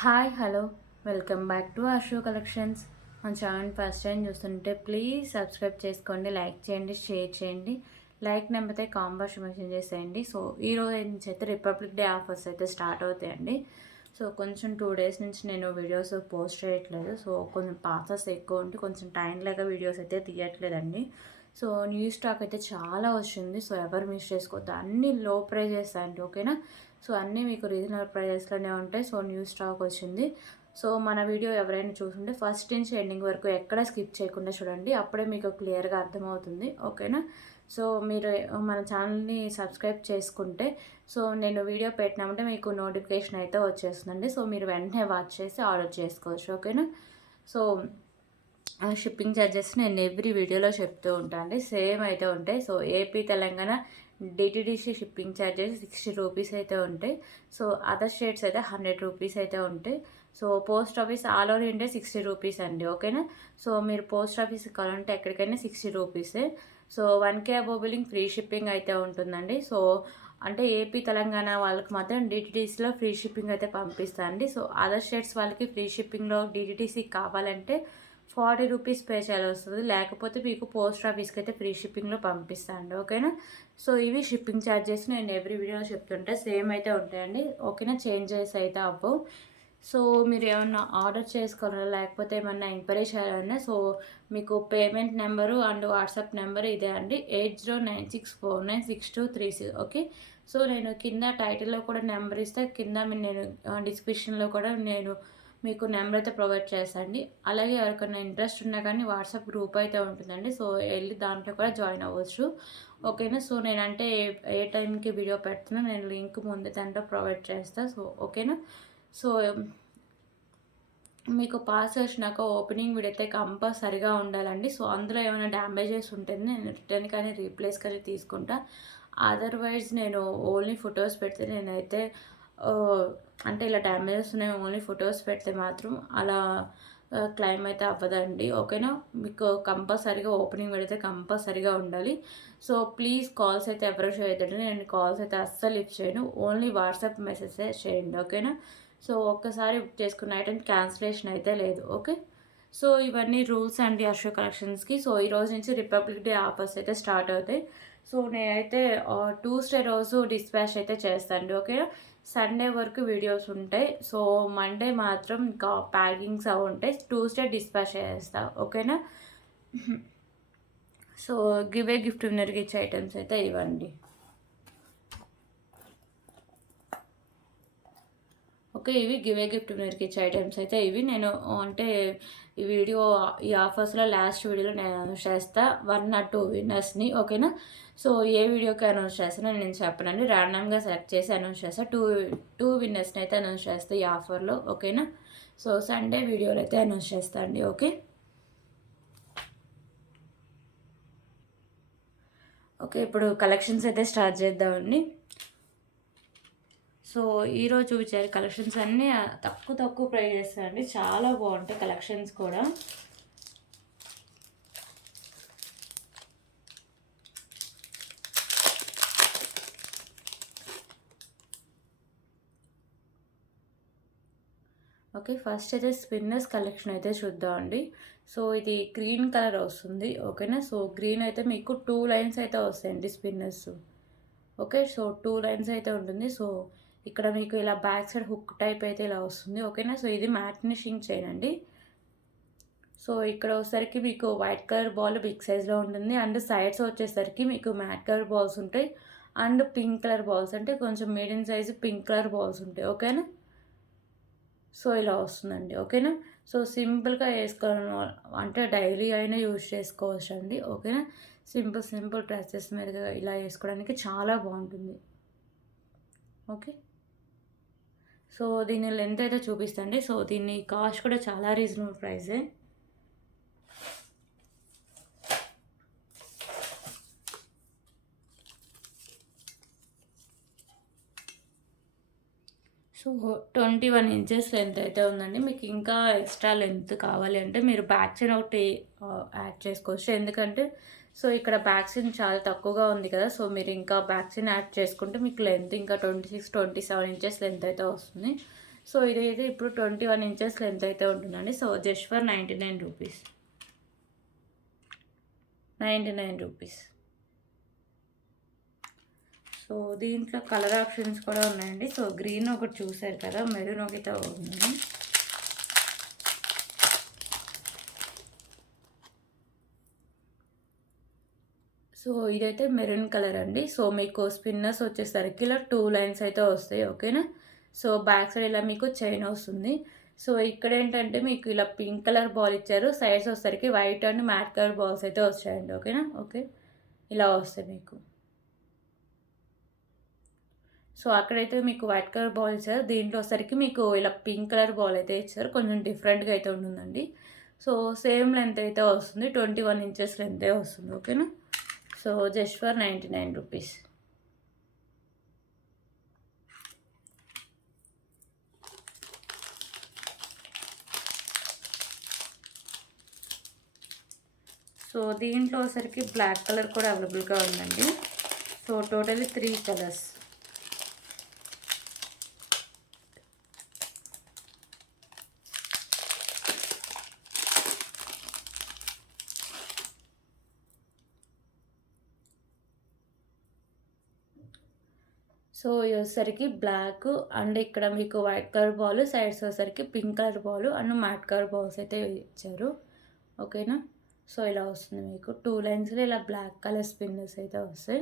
Hi hello welcome back to show collections. మన channel first time చూస్తుంటే please subscribe చేసుకోండి, like చేయండి, share చేయండి. లైక్ నెంబర్తే కాంబర్స్ మెన్షన్ చేసేయండి. సో ఈ రోజు నుంచి అయితే రిపబ్లిక్ డే ఆఫర్స్ అయితే స్టార్ట్ అవుతాయండి. సో కొంచెం 2 డేస్ నుంచి నేను వీడియోస్ పోస్ట్ చేయట్లేదు. సో కొంచెం పాసెస్ ఎక్కువ ఉంటే కొంచెం టైం లేక వీడియోస్ అయితే తీయట్లేదండి. సో న్యూ స్టాక్ అయితే చాలా వచ్చింది. సో ఎవరు మిస్ చేసుకోవద్దు, అన్నీ లో ప్రైజెస్ అండి, ఓకేనా. సో అన్నీ మీకు రీజనబుల్ ప్రైజెస్లోనే ఉంటాయి. సో న్యూ స్టాక్ వచ్చింది. సో మన వీడియో ఎవరైనా చూస్తుంటే ఫస్ట్ నుంచి ఎండింగ్ వరకు ఎక్కడ స్కిప్ చేయకుండా చూడండి, అప్పుడే మీకు క్లియర్గా అర్థమవుతుంది, ఓకేనా. సో మీరు మన ఛానల్ని సబ్స్క్రైబ్ చేసుకుంటే సో నేను వీడియో పెట్టినామంటే మీకు నోటిఫికేషన్ అయితే వచ్చేస్తుందండి. సో మీరు వెంటనే వాచ్ చేసి ఆర్డర్ చేసుకోవచ్చు, ఓకేనా. సో షిప్పింగ్ ఛార్జెస్ నేను ఎవ్రీ వీడియోలో చెప్తూ ఉంటాను అండి, సేమ్ అయితే ఉంటాయి. So AP Telangana DTDC shipping charges 60 rupees అయితే ఉంటాయి. సో అదర్ స్టేట్స్ అయితే 100 రూపీస్ అయితే ఉంటాయి. So post office all over India 60 rupees అండి, ఓకేనా. సో మీరు పోస్ట్ ఆఫీస్కి కావాలంటే ఎక్కడికైనా 60 రూపీసే. So 1K above billing free shipping అయితే ఉంటుందండి. సో అంటే ఏపీ తెలంగాణ వాళ్ళకి మాత్రం డిటిడిసిలో ఫ్రీ షిప్పింగ్ అయితే పంపిస్తానండి. సో అదర్ స్టేట్స్ వాళ్ళకి ఫ్రీ షిప్పింగ్లో డిటిడిసి కావాలంటే 40 రూపీస్ పే చేయాల్సి వస్తుంది. లేకపోతే మీకు పోస్ట్ ఆఫీస్కి అయితే ఫ్రీ షిప్పింగ్లో పంపిస్తాను, ఓకేనా. సో ఇవి షిప్పింగ్ ఛార్జెస్ నేను ఎవ్రీ వీడియోలో చెప్తుంటే సేమ్ అయితే ఉంటాయండి, ఓకేనా. చేంజెస్ అయితే అవ్వవు. సో మీరు ఏమన్నా ఆర్డర్ చేసుకోవాలన్నా లేకపోతే ఏమన్నా ఎంక్వైరీ చేయాలన్నా సో మీకు payment number and WhatsApp number ఇదే అండి, 8096496236, ఓకే. సో నేను కింద టైటిల్లో కూడా నెంబర్ ఇస్తే, కింద నేను డిస్క్రిప్షన్లో కూడా నేను మీకు నెంబర్ అయితే ప్రొవైడ్ చేస్తాండి. అలాగే ఎవరికైనా ఇంట్రెస్ట్ ఉన్నా కానీ వాట్సాప్ గ్రూప్ అయితే ఉంటుందండి. సో వెళ్ళి దాంట్లో కూడా జాయిన్ అవ్వచ్చు, ఓకేనా. సో నేనంటే ఏ టైంకి వీడియో పెడుతున్నా నేను లింక్ ముందే దాంట్లో ప్రొవైడ్ చేస్తాను. సో ఓకేనా. సో మీకు పాస్ వచ్చినాక ఓపెనింగ్ వీడియో అయితే కంపల్సరిగా ఉండాలండి. సో అందులో ఏమైనా డ్యామేజెస్ ఉంటుంది నేను రిటర్న్ కానీ రీప్లేస్ కానీ తీసుకుంటా. అదర్వైజ్ నేను ఓన్లీ ఫొటోస్ పెడితే నేనైతే అంటే ఇలా డ్యామేజెస్ ఉన్నాయి ఓన్లీ ఫొటోస్ పెడితే మాత్రం అలా క్లైమ్ అయితే అవ్వదండి, ఓకేనా. మీకు కంపల్సరీగా ఓపెనింగ్ పెడితే కంపల్సరీగా ఉండాలి. సో ప్లీజ్ కాల్స్ అయితే ఎవరు చేయొద్దండి, నేను కాల్స్ అయితే అస్సలు లిఫ్ట్ చేయను, ఓన్లీ వాట్సాప్ మెసేజే చేయండి, ఓకేనా. సో ఒక్కసారి బుక్ చేసుకున్న ఐటెం క్యాన్సిలేషన్ అయితే లేదు, ఓకే. సో ఇవన్నీ రూల్స్ అండి అశోక్ కలెక్షన్స్కి. సో ఈ రోజు నుంచి రిపబ్లిక్ డే ఆఫర్స్ అయితే స్టార్ట్ అవుతాయి. సో నేనైతే ట్యూస్డే రోజు డిస్పాచ్ అయితే చేస్తాను, ఓకేనా. సండే వరకు వీడియోస్ ఉంటాయి. సో మండే మాత్రం ఇంకా ప్యాకింగ్స్ అవి ఉంటాయి. ట్యూస్డే డిస్పాచ్ చేస్తా, ఓకేనా. సో గిఫ్ట్ విన్నర్కి ఇచ్చే ఐటమ్స్ అయితే ఇవ్వండి, ఓకే. ఇవి గిఫ్ట్ విన్నర్కి ఇచ్చే ఐటమ్స్ అయితే ఇవి. నేను అంటే ఈ వీడియో ఈ ఆఫర్స్లో లాస్ట్ వీడియోలో నేను అనౌన్స్ చేస్తా 1 or 2 విన్నర్స్ని, ఓకేనా. సో ఏ వీడియోకి అనౌన్స్ చేస్తానో నేను చెప్పనండి, ర్యాండమ్గా సెలెక్ట్ చేసి అనౌన్స్ చేస్తా. టూ విన్నర్స్ని అయితే అనౌన్స్ చేస్తా ఈ ఆఫర్లో, ఓకేనా. సో సండే వీడియోలో అయితే అనౌన్స్ చేస్తా అండి, ఓకే. ఓకే ఇప్పుడు కలెక్షన్స్ అయితే స్టార్ట్ చేద్దామండి. సో ఈరోజు చూపించారు కలెక్షన్స్ అన్నీ తక్కువ ప్రైజెస్ అండి, చాలా బాగుంటాయి కలెక్షన్స్ కూడా. ఓకే ఫస్ట్ అయితే స్పిన్నర్స్ కలెక్షన్ అయితే చూద్దామండి. సో ఇది గ్రీన్ కలర్ వస్తుంది, ఓకేనా. సో గ్రీన్ అయితే మీకు 2 లైన్స్ అయితే వస్తాయండి స్పిన్నర్స్, ఓకే. సో 2 లైన్స్ అయితే ఉంటుంది. సో ఇక్కడ మీకు ఇలా బ్యాక్ సైడ్ హుక్ టైప్ అయితే ఇలా వస్తుంది, ఓకేనా. సో ఇది మ్యాట్ ఫినిషింగ్ చైన్ అండి. సో ఇక్కడ వచ్చేసరికి మీకు వైట్ కలర్ బాల్ బిగ్ సైజ్లో ఉంటుంది అండ్ సైడ్స్ వచ్చేసరికి మీకు మ్యాట్ కలర్ బాల్స్ ఉంటాయి అండ్ పింక్ కలర్ బాల్స్ అంటే కొంచెం medium size pink colour balls ఉంటాయి, ఓకేనా. సో ఇలా వస్తుందండి, ఓకేనా. సో సింపుల్గా వేసుకోవడం అంటే డైలీ అయినా యూజ్ చేసుకోవచ్చు అండి, ఓకేనా. సింపుల్ డ్రెస్సెస్ మీద ఇలా వేసుకోవడానికి చాలా బాగుంటుంది, ఓకే. సో దీని లెంత్ అయితే చూపిస్తండి. సో దీన్ని కాస్ట్ కూడా చాలా రీజనబుల్ ప్రైసే. సో 21 ఇంచెస్ లెంత్ అయితే ఉందండి. మీకు ఇంకా ఎక్స్ట్రా లెంత్ కావాలి అంటే మీరు బ్యాక్ చైన్ ఒకటి యాడ్ చేసుకోవచ్చు. ఎందుకంటే సో ఇక్కడ బ్యాక్ చైన్ చాలా తక్కువగా ఉంది కదా. సో మీరు ఇంకా బ్యాక్ చైన్ యాడ్ చేసుకుంటే మీకు లెంత్ ఇంకా 26, 27 ఇంచెస్ లెంత్ అయితే వస్తుంది. సో ఇదైతే ఇప్పుడు 21 ఇంచెస్ లెంత్ అయితే ఉంటుందండి. So just for 99 rupees. 99 rupees. So దీంట్లో కలర్ ఆప్షన్స్ కూడా ఉన్నాయండి. సో గ్రీన్ ఒకటి చూసారు కదా, మెరూన్ ఒకటి ఉంది. సో ఇదైతే మెరూన్ కలర్ అండి. సో మీకు స్పిన్నర్స్ వచ్చేసరికి ఇలా 2 లైన్స్ అయితే వస్తాయి. ఓకేనా. సో బ్యాక్ సైడ్ ఇలా మీకు చైన్ వస్తుంది. సో ఇక్కడ ఏంటంటే మీకు ఇలా పింక్ కలర్ బాల్ ఇచ్చారు. సైడ్స్ వచ్చేసరికి white and mat colour balls అయితే వచ్చాయండి. ఓకేనా. ఓకే, ఇలా వస్తాయి మీకు. సో అక్కడైతే మీకు వైట్ కలర్ బాల్ ఇచ్చారు. దీంట్లో వచ్చేసరికి మీకు ఇలా పింక్ కలర్ బాల్ అయితే ఇచ్చారు. కొంచెం డిఫరెంట్గా అయితే ఉంటుందండి. సో సేమ్ లెంత్ అయితే వస్తుంది. 21 ఇంచెస్ లెంతే వస్తుంది. ఓకేనా. So just for 99 rupees. So దీంట్లో వచ్చరికి బ్లాక్ కలర్ కూడా అవైలబుల్గా ఉందండి. So totally 3 colours. సో వచ్చేసరికి బ్లాక్ అండ్ ఇక్కడ మీకు వైట్ కలర్ బాల్, సైడ్స్ వచ్చేసరికి pink colour ball and mat colour balls అయితే ఇచ్చారు. ఓకేనా. సో ఇలా వస్తుంది మీకు 2 లైన్స్లో ఇలా బ్లాక్ కలర్ స్పిన్నర్స్ అయితే వస్తాయి.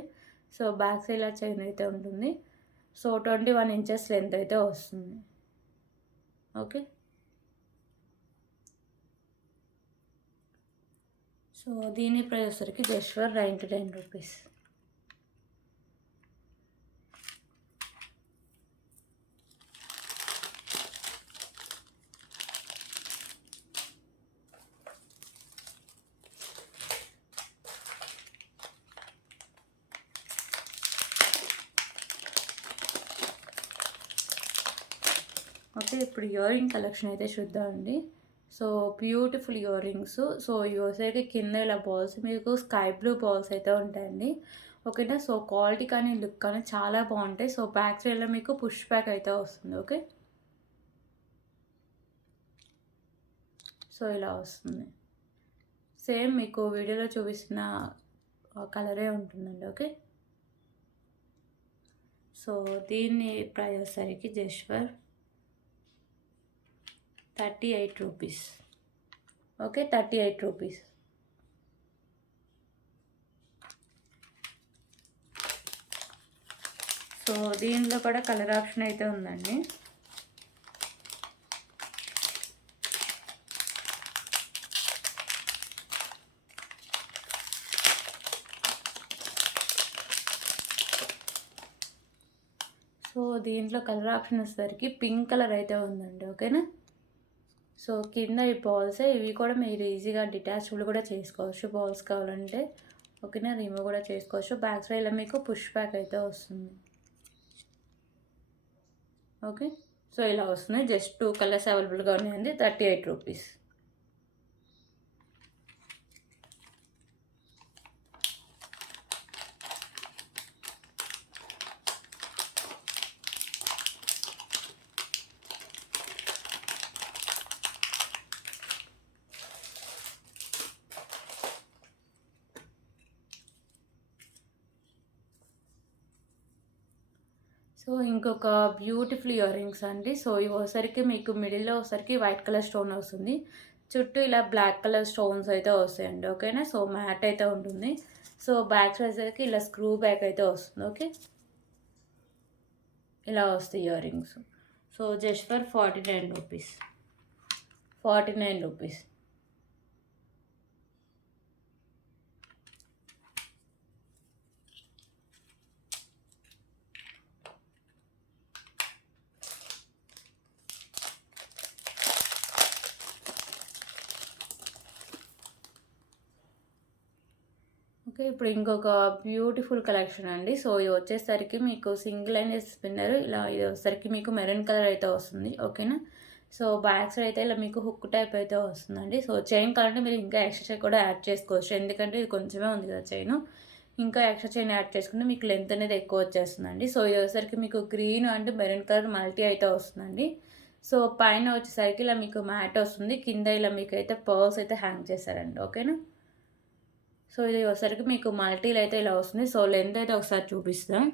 సో బ్యాక్ సైడ్ ఇలా చైన్ అయితే ఉంటుంది. సో 21 ఇంచెస్ లెంత్ అయితే వస్తుంది. ఓకే. సో దీని ప్రైస్ వచ్చేసరికి జస్ట్ ఫర్ 99 రూపీస్. ఓకే, ఇప్పుడు ఇయర్ రింగ్ కలెక్షన్ అయితే చూద్దామండి. So beautiful year rings. So యూసైకి కింద ఇలా బాల్స్ మీకు స్కై బ్లూ బాల్స్ అయితే ఉంటాయండి. ఓకేనా. సో క్వాలిటీ కానీ లుక్ కానీ చాలా బాగుంటాయి. సో బ్యాక్ సైడ్లో మీకు పుష్ బ్యాక్ అయితే వస్తుంది. ఓకే. సో ఇలా వస్తుంది. సేమ్ మీకు వీడియోలో చూపిస్తున్న కలరే ఉంటుందండి. ఓకే. సో దీన్ని ప్రైస్ వచ్చేసరికి just for 38 rupees. Okay, 38 rupees. So దీనిలో కూడా కలర్ ఆప్షన్ అయితే ఉందండి. సో దీంట్లో కలర్ ఆప్షన్ వచ్చేసరికి పింక్ కలర్ అయితే ఉందండి. ఓకేనా. సో కింద ఈ బాల్సే, ఇవి కూడా మీరు ఈజీగా డిటాచబుల్ కూడా చేసుకోవచ్చు. బాల్స్ కావాలంటే ఓకేనా, రిమూవ్ కూడా చేసుకోవచ్చు. బ్యాక్ సైడ్లో మీకు పుష్ బ్యాక్ అయితే వస్తుంది. ఓకే. సో ఇలా వస్తుంది. జస్ట్ 2 కలర్స్ అవైలబుల్గా ఉన్నాయండి. 38 రూపీస్. సో ఇంకొక బ్యూటిఫుల్ ఇయర్ రింగ్స్ అండి. సో ఇవి ఒకసారికి మీకు మిడిల్లో ఒకసారికి వైట్ కలర్ స్టోన్ వస్తుంది. చుట్టూ ఇలా బ్లాక్ కలర్ స్టోన్స్ అయితే వస్తాయండి. ఓకేనా. సో మ్యాట్ అయితే ఉంటుంది. సో బ్యాక్ సైడ్కి ఇలా స్క్రూ బ్యాక్ అయితే వస్తుంది. ఓకే, ఇలా వస్తాయి year rings. So just for 49 rupees. 49 rupees. Okay, ఇప్పుడు ఇంకొక బ్యూటిఫుల్ కలెక్షన్ అండి. సో ఇది వచ్చేసరికి మీకు సింగిల్ లైన్ స్పిన్నర్, ఇలా ఇది వచ్చేసరికి మీకు మెరూన్ కలర్ అయితే వస్తుంది. ఓకేనా. సో బ్యాక్ సైడ్ అయితే ఇలా మీకు హుక్ టైప్ అయితే వస్తుందండి. సో చైన్ కావాలంటే మీరు ఇంకా ఎక్స్ట్రా చైన్ కూడా యాడ్ చేసుకోవచ్చు. ఎందుకంటే ఇది కొంచెమే ఉంది కదా చైన్, ఇంకా ఎక్స్ట్రా చైన్ యాడ్ చేసుకుంటే మీకు లెంత్ అనేది ఎక్కువ వచ్చేస్తుందండి. సో ఇది వచ్చేసరికి మీకు green and maroon colour multi అయితే వస్తుందండి. సో పైన వచ్చేసరికి ఇలా మీకు మ్యాట్ వస్తుంది, కింద ఇలా మీకు అయితే పర్ల్స్ అయితే హ్యాంగ్ చేశారండి. ఓకేనా. సో ఇది వచ్చేసరికి మీకు మల్టీలు అయితే ఇలా వస్తుంది. సో లెంత్ అయితే ఒకసారి చూపిస్తాం.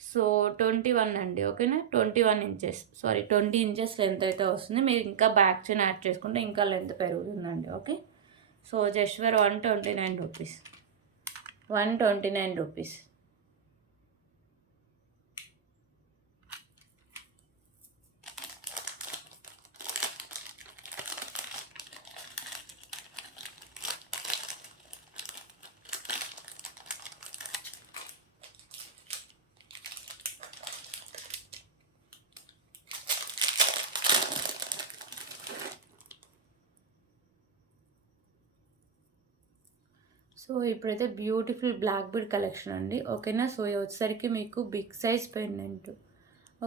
సో 21 అండి. ఓకేనా. 21 ఇంచెస్, సారీ 20 ఇంచెస్ లెంత్ అయితే వస్తుంది. మీరు ఇంకా బ్యాక్ చైన్ యాడ్ చేసుకుంటే ఇంకా లెంత్ పెరుగుతుందండి. Okay. So just for 129 rupees, 129 rupees. So ఇప్పుడైతే బ్యూటిఫుల్ బ్లాక్ బీడ్ కలెక్షన్ అండి. ఓకేనా. సో ఇది వచ్చేసరికి మీకు big size pendant.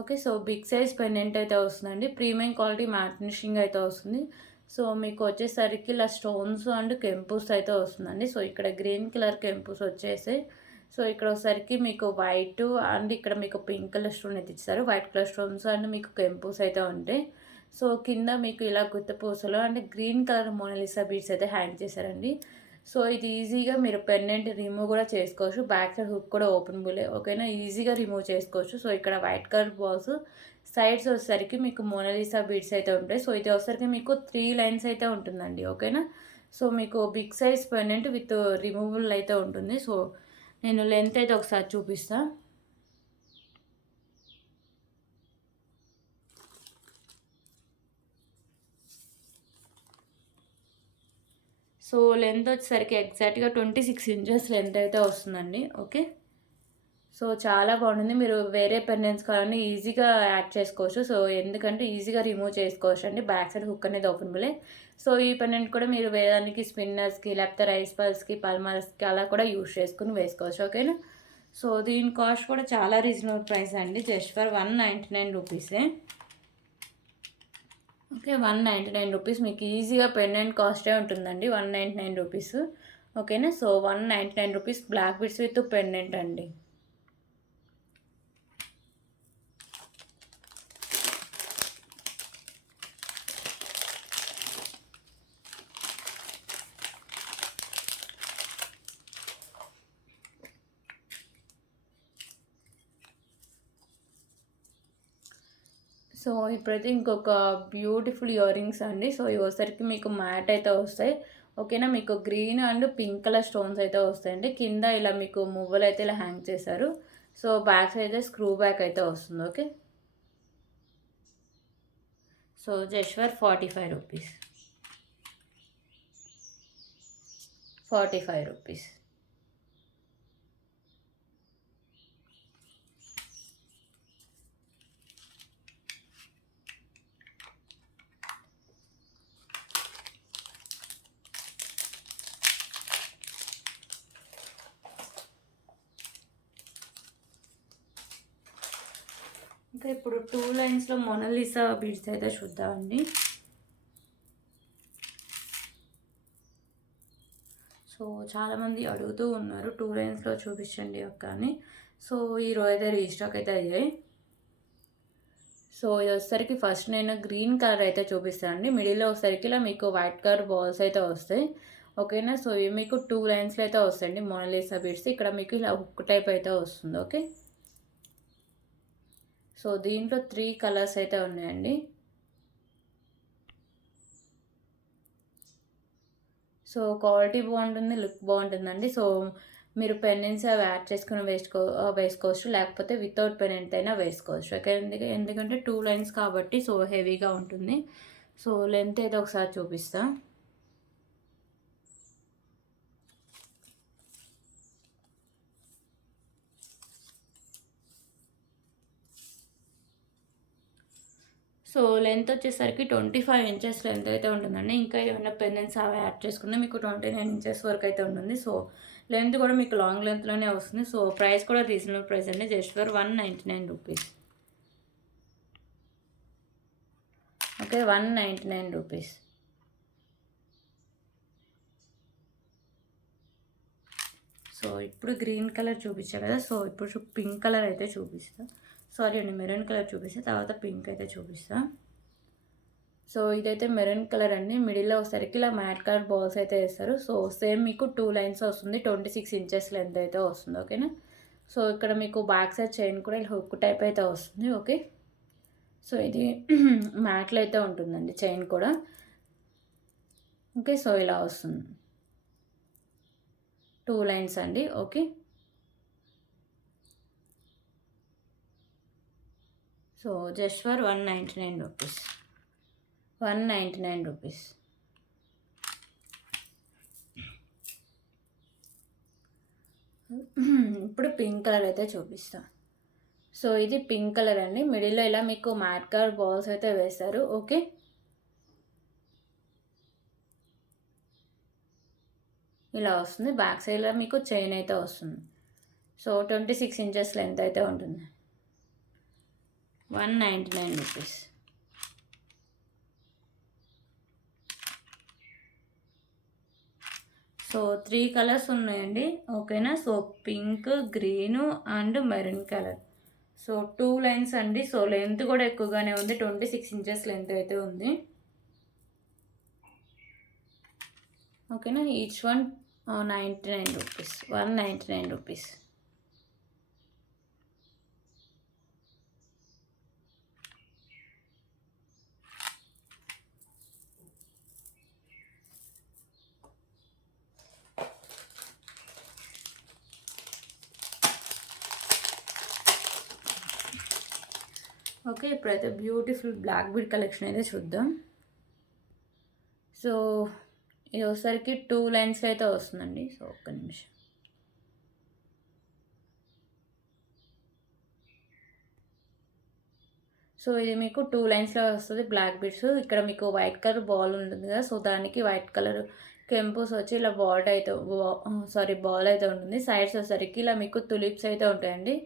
Okay. So big size pendant అయితే వస్తుందండి. ప్రీమియం క్వాలిటీ మ్యాట్ ఫినిషింగ్ అయితే వస్తుంది. సో మీకు వచ్చేసరికి ఇలా స్టోన్స్ అండ్ కెంపుస్ అయితే వస్తుందండి. సో ఇక్కడ గ్రీన్ కలర్ కెంపుస్ వచ్చేసి, సో ఇక్కడ వచ్చేసరికి మీకు వైట్ అండ్ ఇక్కడ మీకు పింక్ కలర్ స్టోన్ అయితే ఇచ్చారు. వైట్ కలర్ స్టోన్స్ అండ్ మీకు కెంపుస్ అయితే ఉంటాయి. సో కింద మీకు ఇలా గుత్త పూసలు and green colour Mona Lisa beads అయితే హ్యాంగ్ చేశారండి. సో ఇది ఈజీగా మీరు పెండెంట్ రిమూవ్ కూడా చేసుకోవచ్చు. బ్యాక్ సైడ్ హుక్ కూడా ఓపెనబులే. ఓకేనా. ఈజీగా రిమూవ్ చేసుకోవచ్చు. సో ఇక్కడ వైట్ కలర్ బాల్స్, సైడ్స్ వచ్చేసరికి మీకు మోనాలిసా బీడ్స్ అయితే ఉంటాయి. సో ఇది వచ్చేసరికి మీకు 3 లైన్స్ అయితే ఉంటుందండి. ఓకేనా. సో మీకు big size pendant with removable అయితే ఉంటుంది. సో నేను లెంత్ అయితే ఒకసారి చూపిస్తాను. సో లెంత్ వచ్చేసరికి ఎగ్జాక్ట్గా 26 ఇంచెస్ లెంత్ అయితే వస్తుందండి. ఓకే. సో చాలా బాగుంటుంది. మీరు వేరే పెండెంట్స్ కావాలని ఈజీగా యాడ్ చేసుకోవచ్చు. సో ఎందుకంటే ఈజీగా రిమూవ్ చేసుకోవచ్చు అండి. బ్యాక్ సైడ్ హుక్ అనేది ఓపెనబులే. సో ఈ పెండెంట్ కూడా మీరు వేయడానికి స్పిన్నర్స్కి లేకపోతే రైస్ పల్స్కి పల్మర్స్కి అలా కూడా యూజ్ చేసుకుని వేసుకోవచ్చు. ఓకేనా. సో దీని కాస్ట్ కూడా చాలా రీజనబుల్ ప్రైస్ అండి. జస్ట్ ఫర్ 199 రూపీసే. ఓకే. 199 రూపీస్ మీకు ఈజీగా పెండెంట్ కాస్టే ఉంటుందండి. 199 రూపీస్. ఓకేనా. So 199 rupees black beads with pendant అండి. సో ఇప్పుడైతే ఇంకొక బ్యూటిఫుల్ ఇయర్ రింగ్స్ అండి. సో ఇవి వచ్చేసరికి మీకు మ్యాట్ అయితే వస్తాయి. ఓకేనా. మీకు green and pink colour stones అయితే వస్తాయండి. కింద ఇలా మీకు మువ్వలు అయితే ఇలా హ్యాంగ్ చేశారు. సో బ్యాక్ సైడ్ అయితే స్క్రూ బ్యాక్ అయితే వస్తుంది. Okay. So just for 45 rupees, 45 rupees. ఇంకా ఇప్పుడు 2 లైన్స్లో మోనాలిసా బీడ్స్ అయితే చూద్దామండి. సో చాలామంది అడుగుతూ ఉన్నారు 2 లైన్స్లో చూపించండి అక్క అని. సో ఈరోజు అయితే రీస్టాక్ అయితే అయ్యాయి. సో ఇది వచ్చేసరికి ఫస్ట్ నేను గ్రీన్ కలర్ అయితే చూపిస్తాను అండి. మిడిల్లో వచ్చేసరికి ఇలా మీకు వైట్ కలర్ బాల్స్ అయితే వస్తాయి. ఓకేనా. సో ఇవి మీకు 2 లైన్స్లో అయితే వస్తాయండి మోనాలిసా బీడ్స్. ఇక్కడ మీకు ఇలా హుక్ టైప్ అయితే వస్తుంది. ఓకే. సో దీంట్లో 3 కలర్స్ అయితే ఉన్నాయండి. సో క్వాలిటీ బాగుంటుంది, లుక్ బాగుంటుందండి. సో మీరు పెండెంట్స్ అవి యాడ్ చేసుకుని వేసుకోవచ్చు, లేకపోతే వితౌట్ పెండెంట్ అయినా వేసుకోవచ్చు. ఎందుకంటే 2 లైన్స్ కాబట్టి సో హెవీగా ఉంటుంది. సో లెంత్ అయితే ఒకసారి చూపిస్తా. సో లెంత్ వచ్చేసరికి 25 ఇంచెస్ లెంత్ అయితే ఉంటుందండి. ఇంకా ఏమైనా పెండెంట్స్ అవి యాడ్ చేసుకుంటే మీకు 29 ఇంచెస్ వరకు అయితే ఉంటుంది. సో లెంత్ కూడా మీకు లాంగ్ లెంత్లోనే వస్తుంది. సో ప్రైస్ కూడా రీజనబుల్ ప్రైస్ అండి. Just for 199 rupees. Okay. 199 rupees. So ఇప్పుడు గ్రీన్ కలర్ చూపించా కదా, సో ఇప్పుడు పింక్ కలర్ అయితే చూపిస్తా. సారీ అండి, మెరూన్ కలర్ చూపిస్తా, తర్వాత పింక్ అయితే చూపిస్తా. సో ఇదైతే మెరూన్ కలర్ అండి. మిడిల్లో ఒకసారికి ఇలా మ్యాట్ కలర్ బాల్స్ అయితే వేస్తారు. సో సేమ్ మీకు 2 లైన్స్ వస్తుంది, 26 ఇంచెస్ లెంత్ అయితే వస్తుంది. ఓకేనా. సో ఇక్కడ మీకు బ్యాక్ సైడ్ చైన్ కూడా ఇలా హుక్ టైప్ అయితే వస్తుంది. ఓకే. సో ఇది మ్యాట్లో అయితే ఉంటుందండి చైన్ కూడా. ఓకే. సో ఇలా వస్తుంది, 2 లైన్స్ అండి. Okay. So just for 199 rupees, 199 rupees. ఇప్పుడు పింక్ కలర్ అయితే చూపిస్తా. సో ఇది పింక్ కలర్ అండి. మిడిల్లో ఇలా మీకు మ్యాట్ కలర్ బాల్స్ అయితే వేస్తారు. ఓకే. ఇలా వస్తుంది. బ్యాక్ సైడ్లో మీకు చైన్ అయితే వస్తుంది. సో 26 ఇంచెస్ లెంత్ అయితే ఉంటుంది, 199 రూపీస్. సో 3 కలర్స్ ఉన్నాయండి. ఓకేనా. So pink, green and maroon colour. So 2 lines అండి. సో లెంత్ కూడా ఎక్కువగానే ఉంది, 26 ఇంచెస్ లెంత్ అయితే ఉంది. ఓకేనా. Each one 99 rupees, 199 rupees. Okay. ఇప్పుడైతే బ్యూటిఫుల్ బ్లాక్ బీడ్ కలెక్షన్ అయితే చూద్దాం. సో ఇది ఒకసారికి 2 లైన్స్ అయితే వస్తుందండి. సో ఒక్క నిమిషం. సో ఇది మీకు 2 లైన్స్లో వస్తుంది బ్లాక్ బీడ్స్. ఇక్కడ మీకు వైట్ కలర్ బాల్ ఉంటుంది కదా, సో దానికి వైట్ కలర్ కెంపుస్ వచ్చి ఇలా బాల్ అయితే ఉంటుంది. సైడ్స్ వచ్చేసరికి ఇలా మీకు తులిప్స్ అయితే ఉంటాయండి.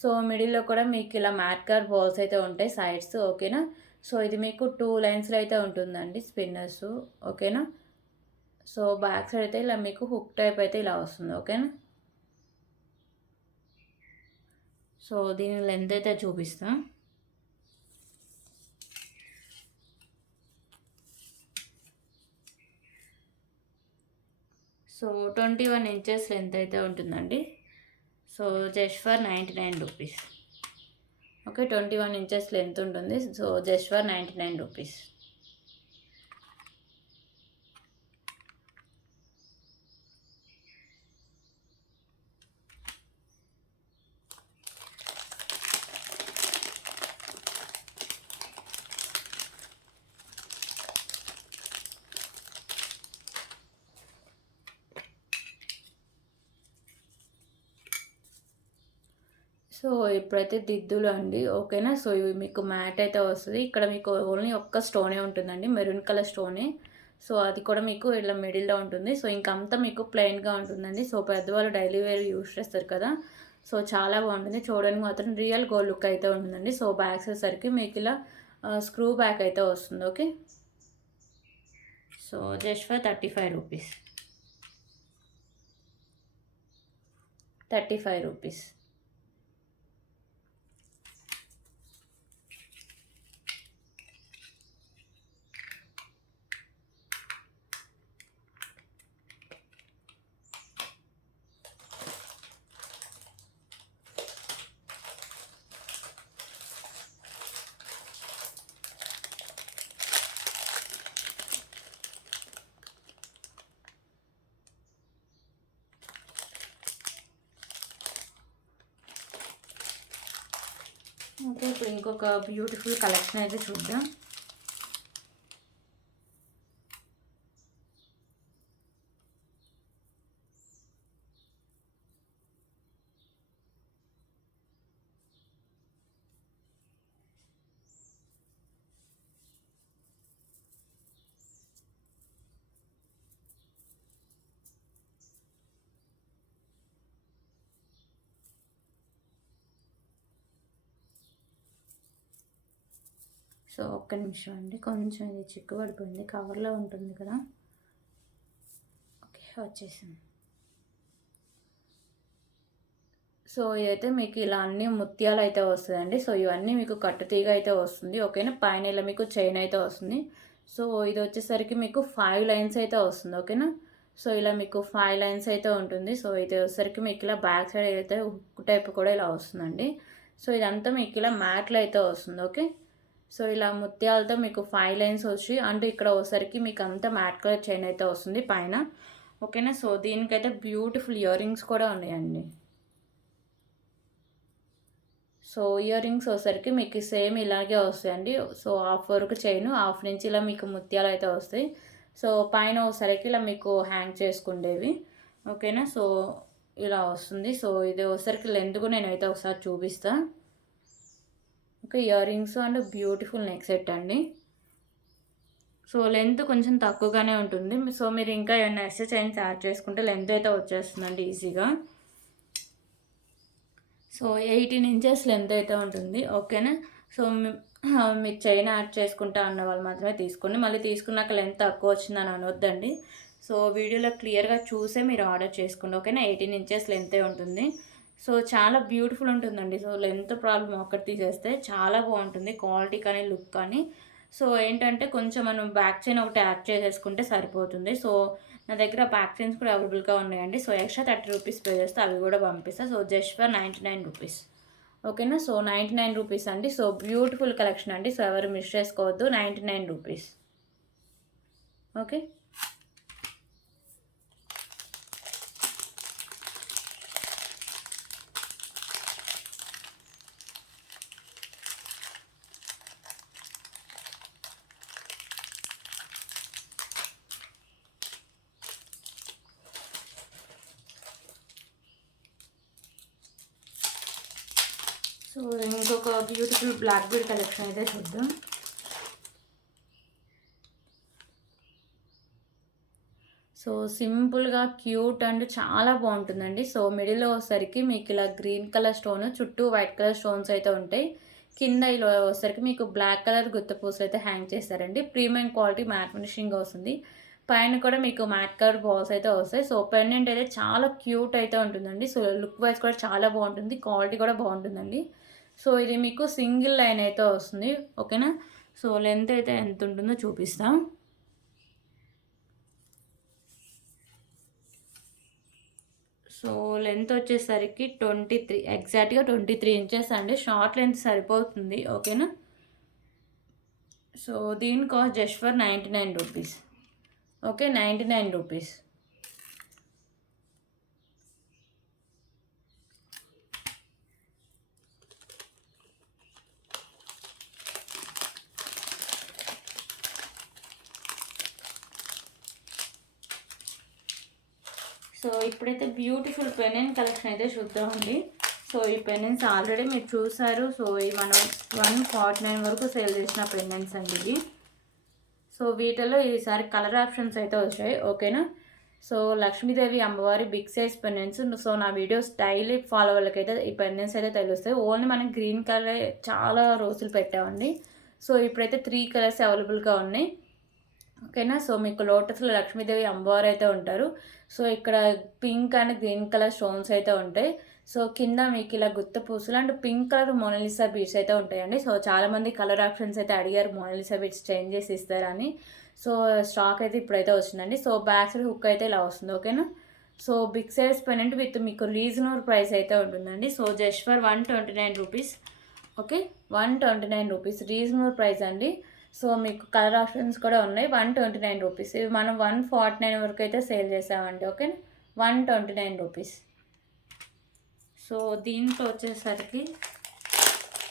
సో మిడిల్లో కూడా మీకు ఇలా మ్యాట్ కలర్ బాల్స్ అయితే ఉంటాయి సైడ్స్. ఓకేనా. సో ఇది మీకు 2 లైన్స్లో అయితే ఉంటుందండి స్పిన్నర్స్. ఓకేనా. సో బ్యాక్ సైడ్ అయితే ఇలా మీకు హుక్ టైప్ అయితే ఇలా వస్తుంది. ఓకేనా. సో దీని లెంత్ అయితే చూపిస్తా. సో 21 ఇంచెస్ లెంత్ అయితే ఉంటుందండి. So just for 99 rupees. Okay. 21 inches length ఉంటుంది. So just for 99 rupees. So ఇప్పుడైతే దిద్దులు అండి. ఓకేనా. సో ఇవి మీకు మ్యాట్ అయితే వస్తుంది. ఇక్కడ మీకు ఓన్లీ ఒక్క స్టోనే ఉంటుందండి, మెరూన్ కలర్ స్టోనే. సో అది కూడా మీకు ఇలా మిడిల్లో ఉంటుంది. సో ఇంకంతా మీకు ప్లెయిన్గా ఉంటుందండి. సో పెద్దవాళ్ళు డైలీ వేర్ యూస్ చేస్తారు కదా, సో చాలా బాగుంటుంది. చూడడానికి మాత్రం రియల్ గోల్డ్ లుక్ అయితే ఉంటుందండి. సో బ్యాక్ వచ్చేసరికి మీకు ఇలా స్క్రూ బ్యాక్ అయితే వస్తుంది. Okay. So just for 35 rupees, 35 rupees. Okay. ఇప్పుడు ఇంకొక బ్యూటిఫుల్ కలెక్షన్ అయితే చూద్దాం. సో ఒక్క నిమిషం అండి, కొంచెం ఇది చిక్కు పడిపోయింది, కవర్లో ఉంటుంది కదా. ఓకే, వచ్చేసింది. సో ఇదైతే మీకు ఇలా అన్ని ముత్యాలు అయితే వస్తుందండి. సో ఇవన్నీ మీకు కట్టుతీగ అయితే వస్తుంది. ఓకేనా, పైన ఇలా మీకు చైన్ అయితే వస్తుంది. సో ఇది వచ్చేసరికి మీకు 5 లైన్స్ అయితే వస్తుంది. ఓకేనా, సో ఇలా మీకు 5 లైన్స్ అయితే ఉంటుంది. సో ఇది వచ్చేసరికి మీకు ఇలా బ్యాక్ సైడ్ అయితే హుక్ టైప్ కూడా ఇలా వస్తుందండి. సో ఇదంతా మీకు ఇలా మ్యాట్లో అయితే వస్తుంది. ఓకే, సో ఇలా ముత్యాలతో మీకు 5 లైన్స్ వచ్చి అంటే ఇక్కడ వచ్చేసరికి మీకు అంతా మ్యాట్ కలర్ చైన్ అయితే వస్తుంది పైన. ఓకేనా, సో దీనికైతే బ్యూటిఫుల్ ఇయర్ రింగ్స్ కూడా ఉన్నాయండి. సో ఇయర్ రింగ్స్ వచ్చేసరికి మీకు సేమ్ ఇలాగే వస్తాయండి. సో హాఫ్ వరకు చైన్, హాఫ్ నుంచి ఇలా మీకు ముత్యాలు అయితే వస్తాయి. సో పైన వచ్చేసరికి ఇలా మీకు హ్యాంగ్ చేసుకుండేవి. ఓకేనా, సో ఇలా వస్తుంది. సో ఇది వచ్చేసరికి లెంత్ కూడా నేనైతే ఒకసారి చూపిస్తాను. Okay, ear rings and beautiful neck set అండి. సో లెంత్ కొంచెం తక్కువగానే ఉంటుంది. సో మీరు ఇంకా ఏమైనా ఎక్స్ట్రా చైన్స్ యాడ్ చేసుకుంటే లెంత్ అయితే వచ్చేస్తుందండి ఈజీగా. సో 18 ఇంచెస్ లెంత్ అయితే ఉంటుంది. ఓకేనా, సో మీకు చైన్ యాడ్ చేసుకుంటా అన్న వాళ్ళు మాత్రమే తీసుకోండి. మళ్ళీ తీసుకున్నాక లెంత్ తక్కువ వచ్చిందని అనొద్దండి. సో వీడియోలో క్లియర్గా చూసే మీరు ఆర్డర్ చేసుకోండి. ఓకేనా, 18 ఇంచెస్ లెంతే ఉంటుంది. సో చాలా బ్యూటిఫుల్ ఉంటుందండి. సో లెంత్ ప్రాబ్లం ఒకటి తీసేస్తే చాలా బాగుంటుంది, క్వాలిటీ కానీ లుక్ కానీ. సో ఏంటంటే కొంచెం మనం బ్యాక్ చైన్ ఒకటి యాడ్ చేసేసుకుంటే సరిపోతుంది. సో నా దగ్గర బ్యాక్ చైన్స్ కూడా అవైలబుల్గా ఉన్నాయండి. సో ఎక్స్ట్రా 30 రూపీస్ పే చేస్తే అవి కూడా పంపిస్తాను. So just for 99 rupees. ఓకేనా, సో 99 రూపీస్ అండి. సో బ్యూటిఫుల్ కలెక్షన్ అండి. సో ఎవరు మిస్ చేసుకోవద్దు, 99 రూపీస్. ఓకే, సో ఇంకొక బ్యూటిఫుల్ బ్లాక్ బీడ్ కలెక్షన్ అయితే చూద్దాం. సో సింపుల్గా క్యూట్ అండ్ చాలా బాగుంటుందండి. సో మిడిల్లో వచ్చేసరికి మీకు ఇలా గ్రీన్ కలర్ స్టోన్, చుట్టూ వైట్ కలర్ స్టోన్స్ అయితే ఉంటాయి. కింద ఇలా వచ్చేసరికి మీకు బ్లాక్ కలర్ గుత్తపూసలు అయితే హ్యాంగ్ చేస్తారండి. ప్రీమియం క్వాలిటీ మ్యాట్ ఫినిషింగ్ వస్తుంది. పైన కూడా మీకు మ్యాట్ కలర్ బాల్స్ అయితే వస్తాయి. సో పెండెంట్ అయితే చాలా క్యూట్ అయితే ఉంటుందండి. సో లుక్ వైజ్ కూడా చాలా బాగుంటుంది, క్వాలిటీ కూడా బాగుంటుందండి. సో ఇది మీకు సింగిల్ లైన్ అయితే వస్తుంది. ఓకేనా, సో లెంత్ అయితే ఎంత ఉంటుందో చూపిస్తాం. సో లెంత్ వచ్చేసరికి 23, ఎగ్జాక్ట్గా 23 ఇంచెస్ అండి. షార్ట్ లెంత్ సరిపోతుంది. ఓకేనా, సో దీని cost just for 99 rupees. Okay, 99 rupees. So ఇప్పుడైతే బ్యూటిఫుల్ పెనెన్ కలెక్షన్ అయితే చూద్దామండి. సో ఈ పెనెన్స్ ఆల్రెడీ మీరు చూసారు. సో ఇవి మనం 149 వరకు సేల్ చేసిన పెనెన్స్ అండి ఇవి. సో వీటిలో ఈసారి కలర్ ఆప్షన్స్ అయితే వచ్చాయి. ఓకేనా, సో లక్ష్మీదేవి అమ్మవారి బిగ్ సైజ్ పెనెన్స్. సో నా వీడియోస్ డైలీ ఫాలో వాళ్ళకైతే ఈ పెనెన్స్ అయితే తెలుస్తాయి. ఓన్లీ మనం గ్రీన్ కలర్ చాలా రోజులు పెట్టామండి. సో ఇప్పుడైతే 3 కలర్స్ అవైలబుల్గా ఉన్నాయి. ఓకేనా, సో మీకు లోటస్లో లక్ష్మీదేవి అమ్మవారు అయితే ఉంటారు. సో ఇక్కడ pink and green colour stones అయితే ఉంటాయి. సో కింద మీకు ఇలా గుత్త పూసలు and pink colour Mona Lisa beads అయితే ఉంటాయండి. సో చాలామంది కలర్ ఆప్షన్స్ అయితే అడిగారు మోనాలిసా బీడ్స్ చేంజ్ చేసి ఇస్తారని. సో స్టాక్ అయితే ఇప్పుడైతే వచ్చిందండి. సో బ్యాక్ సైడ్ హుక్ అయితే ఇలా వస్తుంది. ఓకేనా, so big size pendant with మీకు రీజనబుల్ ప్రైస్ అయితే ఉంటుందండి. So just for 129 rupees. Okay, 129 rupees reasonable price అండి. సో మీకు కలర్ ఆప్షన్స్ కూడా ఉన్నాయి. 129 రూపీస్. ఇవి మనం 149 వరకు అయితే సేల్ చేసామండి. Okay, 129 rupees. సో దీంట్లో వచ్చేసరికి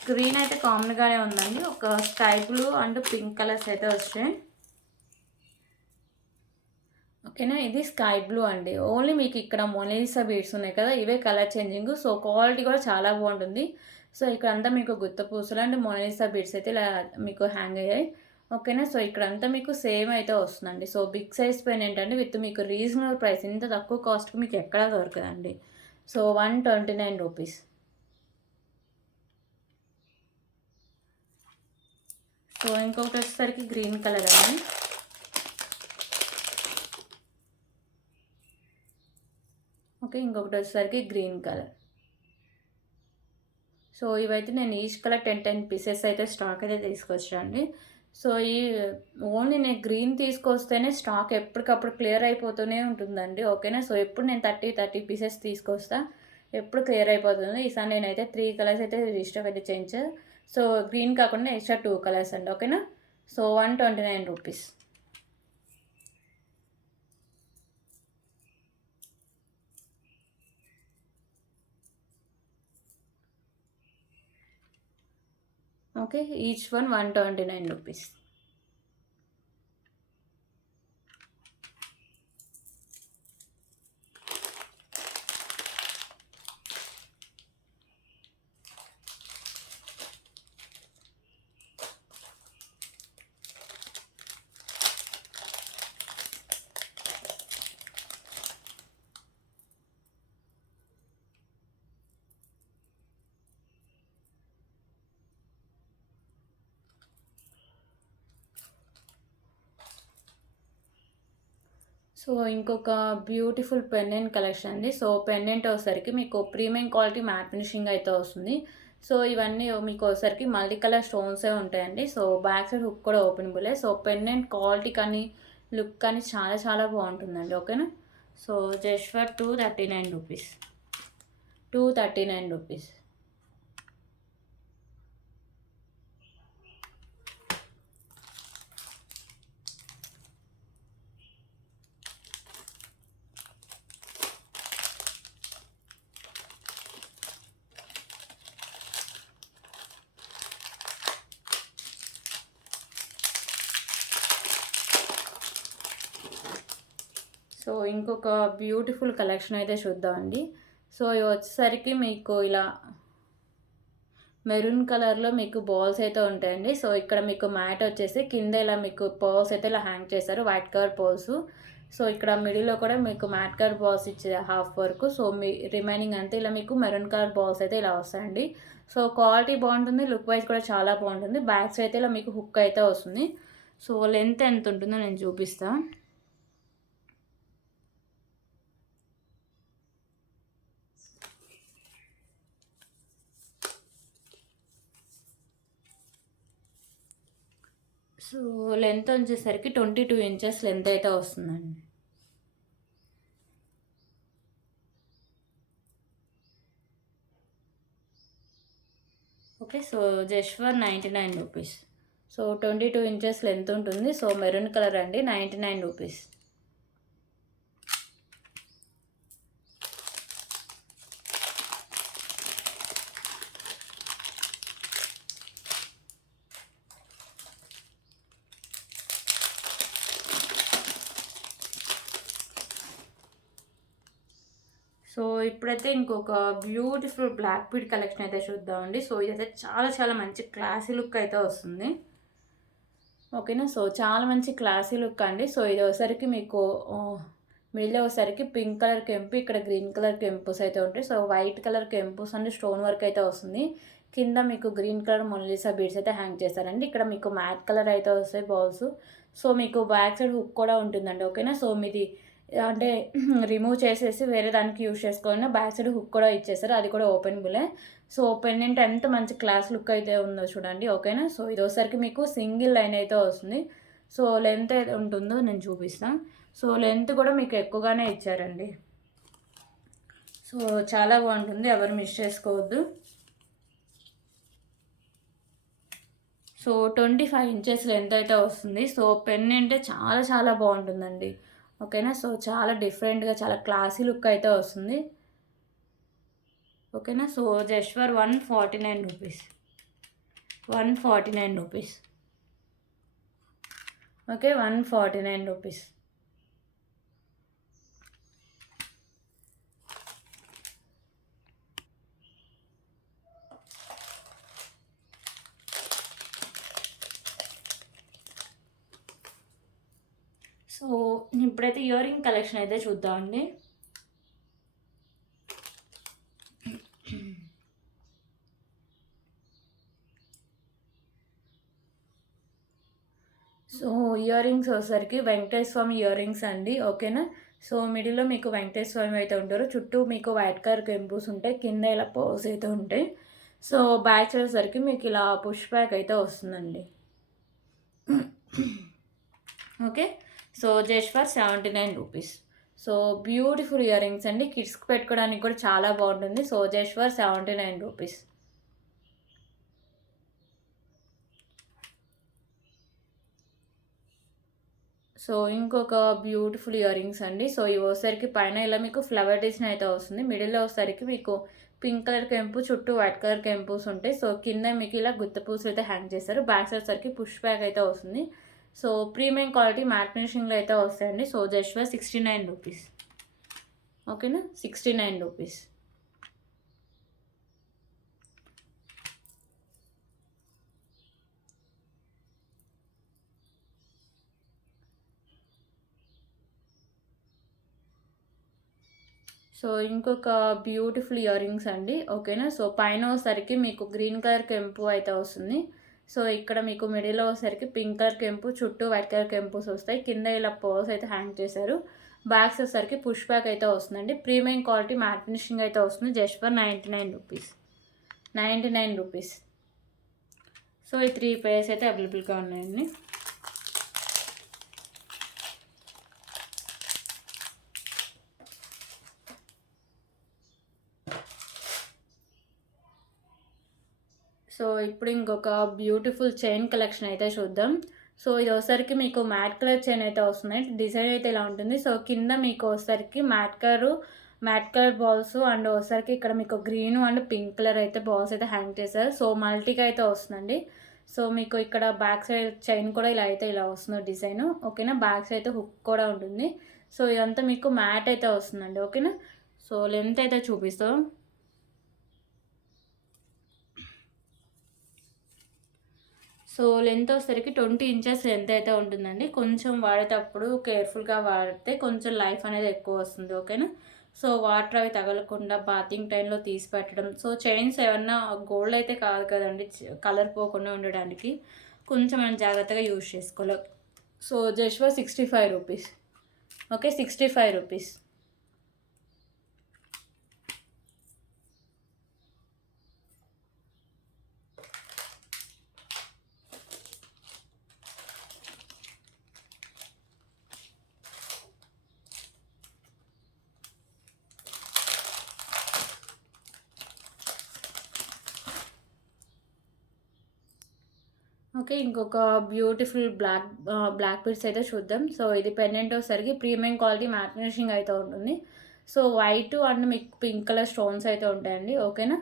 గ్రీన్ అయితే కామన్గానే ఉందండి. ఒక sky blue and pink colours అయితే వచ్చాయి. ఓకేనా, ఇది స్కై బ్లూ అండి. ఓన్లీ మీకు ఇక్కడ మోనాలిసా బీడ్స్ ఉన్నాయి కదా, ఇవే కలర్ చేంజింగ్. సో క్వాలిటీ కూడా చాలా బాగుంటుంది. సో ఇక్కడంతా మీకు గుత్త పూసలు అండ్ మోనాలిసా బీడ్స్ అయితే ఇలా మీకు హ్యాంగ్ అయ్యాయి. ఓకేనా, సో ఇక్కడంతా మీకు సేమ్ అయితే వస్తుందండి. సో బిగ్ సైజ్ పెన్ ఏంటంటే విత్ మీకు రీజనబుల్ ప్రైస్, ఇంత తక్కువ కాస్ట్కి మీకు ఎక్కడా దొరకదండి. So 129 rupees. సో ఇంకొకటి వచ్చేసరికి గ్రీన్ కలర్ అండి. ఓకే, ఇంకొకటి వచ్చేసరికి గ్రీన్ కలర్. సో ఇవైతే నేను ఈచ్ కలర్ 10 పీసెస్ అయితే స్టాక్ అయితే తీసుకొచ్చానండి. సో ఈ ఓన్లీ నేను గ్రీన్ తీసుకొస్తేనే స్టాక్ ఎప్పటికప్పుడు క్లియర్ అయిపోతూనే ఉంటుందండి. ఓకేనా. సో ఎప్పుడు నేను 30 పీసెస్ తీసుకొస్తా, ఎప్పుడు క్లియర్ అయిపోతుంది. ఈసారి నేనైతే 3 కలర్స్ అయితే రీస్టాక్ అయితే చేయించాను. సో గ్రీన్ కాకుండా ఎక్స్ట్రా 2 కలర్స్ అండి. ఓకేనా. So 129 rupees. Okay, each one 129 rupees. So ఇంకొక బ్యూటిఫుల్ పెండెంట్ కలెక్షన్ అండి. సో పెండెంట్ వచ్చేసరికి మీకు ప్రీమియం క్వాలిటీ మ్యాట్ ఫినిషింగ్ అయితే వస్తుంది. సో ఇవన్నీ మీకు వచ్చేసరికి మల్టీ కలర్ స్టోన్సే ఉంటాయండి. సో బ్యాక్ సైడ్ హుక్ కూడా ఓపెనబులే. సో పెండెంట్ క్వాలిటీ కానీ లుక్ కానీ చాలా చాలా బాగుంటుందండి. ఓకేనా. So just for 239 rupees. 239 rupees. So ఇంకొక బ్యూటిఫుల్ కలెక్షన్ అయితే చూద్దామండి. సో ఇవి వచ్చేసరికి మీకు ఇలా మెరూన్ కలర్లో మీకు బాల్స్ అయితే ఉంటాయండి. సో ఇక్కడ మీకు మ్యాట్ వచ్చేసి కింద ఇలా మీకు పర్ల్స్ అయితే ఇలా హ్యాంగ్ చేశారు, వైట్ కలర్ పర్ల్స్. సో ఇక్కడ మిడిల్లో కూడా మీకు మ్యాట్ కలర్ బాల్స్ ఇచ్చారు హాఫ్ వరకు. సో మీ రిమైనింగ్ అంతా ఇలా మీకు మెరూన్ కలర్ బాల్స్ అయితే ఇలా వస్తాయండి. సో క్వాలిటీ బాగుంటుంది, లుక్ వైజ్ కూడా చాలా బాగుంటుంది. బ్యాగ్స్ అయితే ఇలా మీకు హుక్ అయితే వస్తుంది. సో లెంత్ ఎంత ఉంటుందో నేను చూపిస్తాను. సో లెంత్ వచ్చేసరికి 22 ఇంచెస్ లెంత్ అయితే వస్తుందండి. Okay. So just for 99 rupees. So 22 inches length ఉంటుంది. సో మెరూన్ కలర్ అండి, 99 రూపీస్. సో ఇప్పుడైతే ఇంకొక బ్యూటిఫుల్ బ్లాక్ బీడ్ కలెక్షన్ అయితే చూద్దామండి. సో ఇదైతే చాలా చాలా మంచి క్లాసీ లుక్ అయితే వస్తుంది. ఓకేనా. సో చాలా మంచి క్లాసీ లుక్ అండి. సో ఇది వచ్చేసరికి మీకు మిడిల్ వచ్చేసరికి పింక్ కలర్ కెంపు, ఇక్కడ గ్రీన్ కలర్ కెంపుస్ అయితే ఉంటాయి. సో వైట్ కలర్ కెంపుస్ అండ్ స్టోన్ వర్క్ అయితే వస్తుంది. కింద మీకు గ్రీన్ కలర్ మొనాలిసా బీడ్స్ అయితే హ్యాంగ్ చేస్తారండి. ఇక్కడ మీకు మ్యాట్ కలర్ అయితే వస్తాయి బాల్స్. సో మీకు బ్యాక్ సైడ్ హుక్ కూడా ఉంటుందండి. ఓకేనా. సో మీది అంటే రిమూవ్ చేసేసి వేరే దానికి యూజ్ చేసుకోవాలన్నా బ్యాక్ సైడ్ హుక్ కూడా ఇచ్చేసారు, అది కూడా ఓపెనబులే. సో పెండెంట్ ఎంత మంచి క్లాస్ లుక్ అయితే ఉందో చూడండి. ఓకేనా. సో ఇది వచ్చేసరికి మీకు సింగిల్ లైన్ అయితే వస్తుంది. సో లెంత్ అయితే ఉంటుందో నేను చూపిస్తాను. సో లెంత్ కూడా మీకు ఎక్కువగానే ఇచ్చారండి. సో చాలా బాగుంటుంది, ఎవరు మిస్ చేసుకోవద్దు. సో 25 ఇంచెస్ లెంత్ అయితే వస్తుంది. సో పెండెంట్ చాలా చాలా బాగుంటుందండి. ఓకేనా. సో చాలా డిఫరెంట్గా చాలా క్లాసీ లుక్ అయితే వస్తుంది. ఓకేనా. So just for 149 rupees. 149 rupees. Okay, 149 rupees. So ఇప్పుడైతే ఇయర్ రింగ్ కలెక్షన్ అయితే చూద్దామండి. సో ఇయర్ రింగ్స్ వచ్చేసరికి వెంకటేశ్వర స్వామి ఇయర్ రింగ్స్ అండి. ఓకేనా. సో మిడిల్లో మీకు వెంకటేశ్వర స్వామి అయితే ఉంటారు, చుట్టూ మీకు వైట్ కలర్ కెంపుస్ ఉంటాయి, కింద ఇలా పర్ల్స్ అయితే ఉంటాయి. సో బ్యాక్ వచ్చేసరికి మీకు ఇలా పుష్ బ్యాక్ అయితే వస్తుందండి. Okay, so just for 79 rupees. So beautiful ear rings అండి, కిడ్స్కి పెట్టుకోవడానికి కూడా చాలా బాగుంటుంది. So just for 79 rupees. So ఇంకొక బ్యూటిఫుల్ ఇయర్ రింగ్స్ అండి. సో ఇవి వచ్చేసరికి పైన ఇలా మీకు ఫ్లవర్ డిజైన్ అయితే వస్తుంది. మిడిల్లో వచ్చేసరికి మీకు పింక్ కలర్ కెంపు, చుట్టూ వైట్ కలర్ కెంపుస్ ఉంటాయి. సో కింద మీకు ఇలా గుత్త పూసలు అయితే హ్యాంగ్ చేస్తారు. బ్యాక్ సైడ్ వచ్చేసరికి పుష్ బ్యాక్ అయితే వస్తుంది. సో ప్రీమియం క్వాలిటీ మ్యాట్ ఫినిషింగ్లో అయితే వస్తాయండి. So just for 69 rupees. ఓకేనా, 69 రూపీస్. సో ఇంకొక బ్యూటిఫుల్ ఇయర్ రింగ్స్ అండి. ఓకేనా, సో పైన వచ్చేసరికి మీకు గ్రీన్ కలర్ కెంపు అయితే వస్తుంది. సో ఇక్కడ మీకు మిడిల్లో వచ్చేసరికి పింక్ కలర్ కెంపు, చుట్టూ వైట్ కలర్ కెంపుస్ వస్తాయి. కింద ఇలా పర్స్ అయితే హ్యాంగ్ చేశారు. బ్యాగ్స్ వచ్చేసరికి పుష్ బ్యాక్ అయితే వస్తుందండి. ప్రీమియం క్వాలిటీ మ్యాట్ ఫినిషింగ్ అయితే వస్తుంది. Just for 99 rupees. 99 rupees. So ఈ 3 పేర్స్ అయితే అవైలబుల్గా ఉన్నాయండి. సో ఇప్పుడు ఇంకొక బ్యూటిఫుల్ చైన్ కలెక్షన్ అయితే చూద్దాం. సో ఇది వచ్చేసరికి మీకు మ్యాట్ కలర్ చైన్ అయితే వస్తుంది. డిజైన్ అయితే ఇలా ఉంటుంది. సో కింద మీకు వచ్చేసరికి మ్యాట్ కలర్ బాల్స్ అండ్ వచ్చేసరికి ఇక్కడ మీకు గ్రీన్ అండ్ పింక్ కలర్ అయితే బాల్స్ అయితే హ్యాంగ్ చేశారు. సో మల్టీగా అయితే వస్తుందండి. సో మీకు ఇక్కడ బ్యాక్ సైడ్ చైన్ కూడా ఇలా అయితే ఇలా వస్తుంది డిజైన్. ఓకేనా, బ్యాక్ సైడ్ అయితే హుక్ కూడా ఉంటుంది. సో ఇదంతా మీకు మ్యాట్ అయితే వస్తుందండి. ఓకేనా, సో లెంత్ అయితే చూపిస్తాం. సో లెంత్ వచ్చేసరికి 20 ఇంచెస్ లెంత్ అయితే ఉంటుందండి. కొంచెం వాడేటప్పుడు కేర్ఫుల్గా వాడితే కొంచెం లైఫ్ అనేది ఎక్కువ వస్తుంది. ఓకేనా, సో వాటర్ అవి తగలకుండా బాతింగ్ టైంలో తీసి పెట్టడం. సో చైన్స్ ఏమన్నా గోల్డ్ అయితే కాదు కదండి, కలర్ పోకుండా ఉండడానికి కొంచెం మనం జాగ్రత్తగా యూజ్ చేసుకోవాలి. So just for 65 rupees. Okay, 65 rupees. Okay, ఇంకొక బ్యూటిఫుల్ బ్లాక్ బీడ్స్ అయితే చూద్దాం. సో ఇది పెండెంట్ వచ్చేసరికి ప్రీమియం క్వాలిటీ మ్యాట్ ఫినిషింగ్ అయితే ఉంటుంది. సో వైట్ అండ్ మీకు పింక్ కలర్ స్టోన్స్ అయితే ఉంటాయండి. ఓకేనా,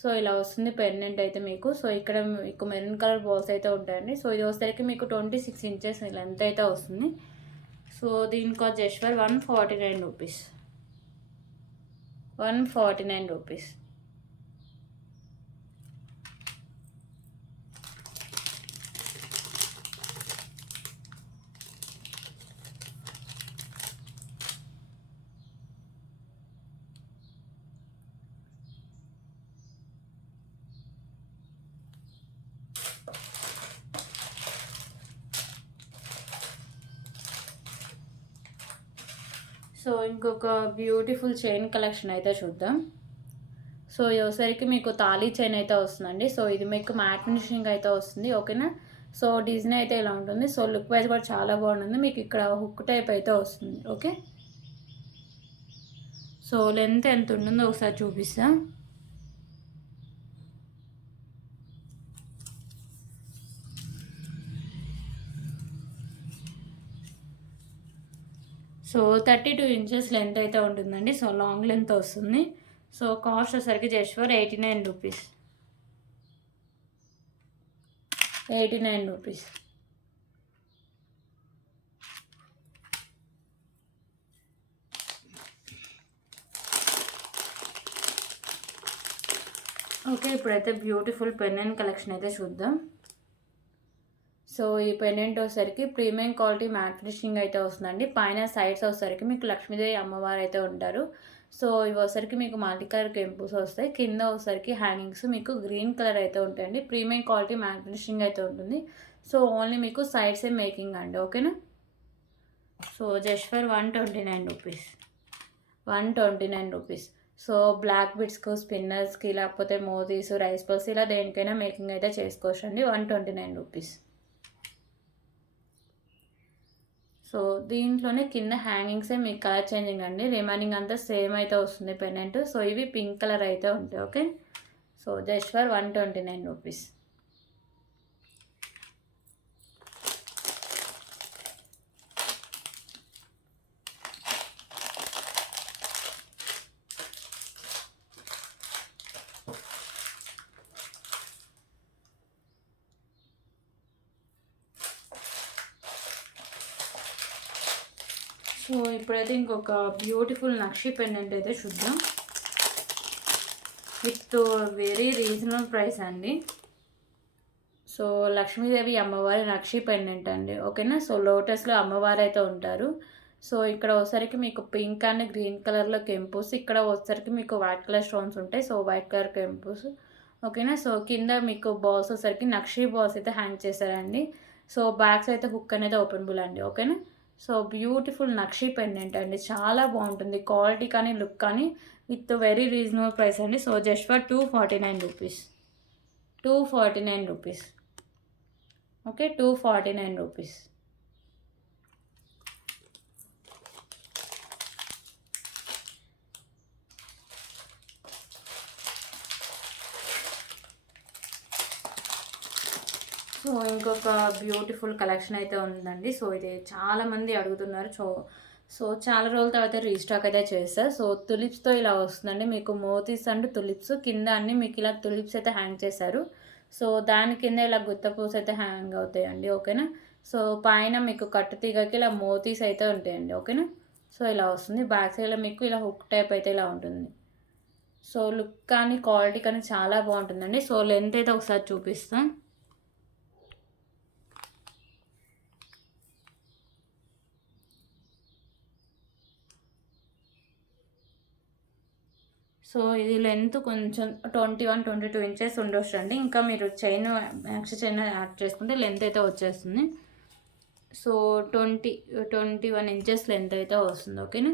సో ఇలా వస్తుంది పెండెంట్ అయితే మీకు. సో ఇక్కడ మీకు మెరూన్ కలర్ బాల్స్ అయితే ఉంటాయండి. సో ఇది వచ్చేసరికి మీకు 26 ఇంచెస్ లెంత్ అయితే వస్తుంది. సో దీనికి just for 149 rupees. 149 rupees. So ఇంకొక బ్యూటిఫుల్ చైన్ కలెక్షన్ అయితే చూద్దాం. సో ఒకసారికి మీకు తాళీ చైన్ అయితే వస్తుందండి. సో ఇది మీకు మ్యాట్ ఫినిషింగ్ అయితే వస్తుంది. ఓకేనా, సో డిజైన్ అయితే ఇలా ఉంటుంది. సో లుక్ వైజ్ కూడా చాలా బాగుంటుంది. మీకు ఇక్కడ హుక్ టైప్ అయితే వస్తుంది. ఓకే, సో లెంత్ ఎంత ఉంటుందో ఒకసారి చూపిస్తా. సో 32 ఇంచెస్ లెంత్ అయితే ఉంటుందండి. సో లాంగ్ లెంత్ వస్తుంది. సో కాస్ట్ వచ్చేసరికి just for 89 rupees. 89 rupees. Okay, ఇప్పుడైతే బ్యూటిఫుల్ పెండెంట్ కలెక్షన్ అయితే చూద్దాం. సో ఈ పెండెంట్ వచ్చేసరికి ప్రీమియం క్వాలిటీ మ్యాట్ ఫినిషింగ్ అయితే వస్తుందండి. పైన సైడ్స్ వచ్చేసరికి మీకు లక్ష్మీదేవి అమ్మవారు అయితే ఉంటారు. సో ఇవి వచ్చేసరికి మీకు మల్టీ కలర్ కెంపుస్ వస్తాయి. కింద వచ్చేసరికి హ్యాంగింగ్స్ మీకు గ్రీన్ కలర్ అయితే ఉంటాయండి. ప్రీమియం క్వాలిటీ మ్యాట్ ఫినిషింగ్ అయితే ఉంటుంది. సో ఓన్లీ మీకు సైడ్సే మేకింగ్ అండి. ఓకేనా, so just for 129 rupees. 129 rupees. So black బిట్స్కు స్పిన్నర్స్కి లేకపోతే మోతీస్ రైస్ పల్స్ ఇలా దేనికైనా మేకింగ్ అయితే చేసుకోవచ్చు అండి. 129 రూపీస్. సో దీంట్లోనే కింద హ్యాంగింగ్సే మీకు కలర్ చేంజింగ్ అండి, రిమైనింగ్ అంతా సేమ్ అయితే వస్తుంది పెండెంట్. సో ఇవి పింక్ కలర్ అయితే ఉంటాయి. Okay, so just for 129 rupees. So ఇప్పుడైతే ఇంకొక బ్యూటిఫుల్ నక్షి పెండెంట్ అయితే చూద్దాం. విత్ వెరీ రీజనబుల్ ప్రైస్ అండి. సో లక్ష్మీదేవి అమ్మవారి నక్షి పెండెంట్ అండి. ఓకేనా, సో లోటస్లో అమ్మవారు అయితే ఉంటారు. సో ఇక్కడ వచ్చేసరికి మీకు పింక్ అండ్ గ్రీన్ కలర్లో కెంపుస్, ఇక్కడ వచ్చేసరికి మీకు వైట్ కలర్ స్టోన్స్ ఉంటాయి. సో వైట్ కలర్ కెంపుస్. ఓకేనా, సో కింద మీకు బాల్స్ వచ్చేసరికి నక్షి బాల్స్ అయితే హ్యాంగ్ చేశారండి. సో బ్యాగ్స్ అయితే హుక్ అనేది ఓపెనబుల్ అండి. ఓకేనా, సో బ్యూటిఫుల్ నక్షి పెండెంట్ అండి, చాలా బాగుంటుంది క్వాలిటీ కానీ లుక్ కానీ, విత్ వెరీ రీజనబుల్ ప్రైస్ అండి. So just for 249 rupees. 249 rupees. Okay, 249 rupees. So ఇంకొక బ్యూటిఫుల్ కలెక్షన్ అయితే ఉందండి. సో ఇది చాలామంది అడుగుతున్నారు. సో చాలా రోజుల తర్వాత రీస్టాక్ అయితే చేస్తారు. సో తులిప్స్తో ఇలా వస్తుందండి మీకు, మోతీస్ అండ్ తులిప్స్ కింద అన్ని మీకు ఇలా తులిప్స్ అయితే హ్యాంగ్ చేశారు. సో దాని కింద ఇలా గుత్తపూస అయితే హ్యాంగ్ అవుతాయండి. ఓకేనా, సో పైన మీకు కట్టుతీగకి ఇలా మోతీస్ అయితే ఉంటాయండి. ఓకేనా, సో ఇలా వస్తుంది. బ్యాక్ సైడ్లో మీకు ఇలా హుక్ టైప్ అయితే ఇలా ఉంటుంది. సో లుక్ కానీ క్వాలిటీ కానీ చాలా బాగుంటుందండి. సో లెంత్ అయితే ఒకసారి చూపిస్తాం. సో ఇది లెంత్ కొంచెం 21-22 ఇంచెస్ ఉండొచ్చు అండి. ఇంకా మీరు చైన్ ఎక్స్ట్రా చైన్ యాడ్ చేసుకుంటే లెంత్ అయితే వచ్చేస్తుంది. సో 21 ఇంచెస్ లెంత్ అయితే వస్తుంది. ఓకేనా,